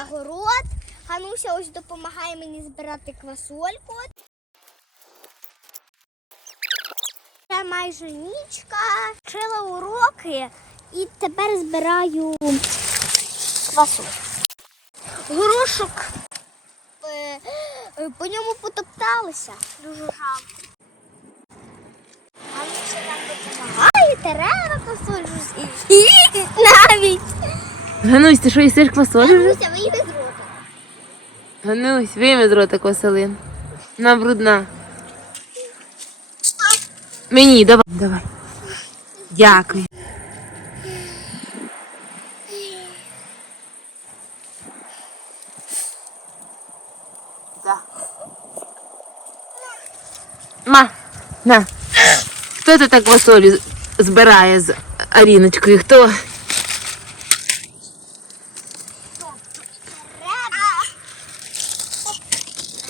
на город. Гануся ось допомагає мені збирати квасольку. Це майже нічка, вчила уроки і тепер збираю квасольку. Горошок е, е, по ньому потопталися. Дуже жалко. Гануся нам допомагає, дерева навіть. Ганусь, ти що їсиш квасолю вже? Гануся, вийди з рота. Ганусь, вийми з рота квасолин. Вона брудна. Мені, давай. Давай. Дякую. Ма, на. Хто це так квасолю збирає з Аріночкою? Хто?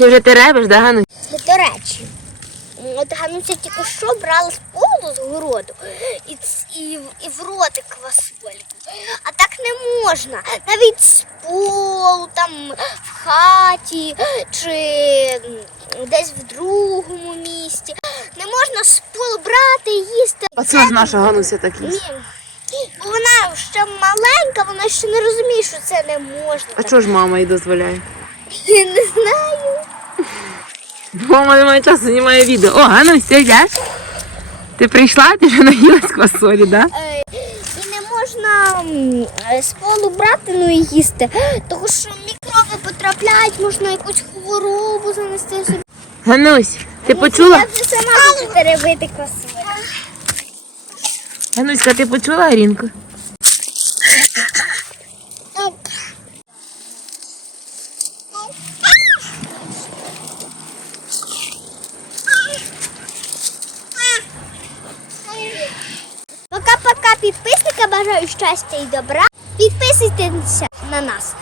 Ти вже теребиш, да, Ганусь? До речі, от Гануся тільки що брала з полу з городу і, ц- і, в- і в ротик квасольку. А так не можна. Навіть з полу, там в хаті чи м, десь в другому місці. Не можна з полу брати і їсти. А це ж наша Гануся так їсть. Ні. Бо вона ще маленька, вона ще не розуміє, що це не можна. А чого ж мама їй дозволяє? Я не знаю. Мама немає часу, знімає відео. О, Гануся, йдеш? Ти прийшла, ти вже наїлась квасолі, да? Е, І не можна м, е, з полу брати, ну і їсти, тому що мікроби потрапляють, можна якусь хворобу занести собі. Ганусь, ти почула? Я вже сама хочу перебити косу. Гануська, ти почула Арінку? Підписника бажаю щастя і добра. Підписуйтеся на нас.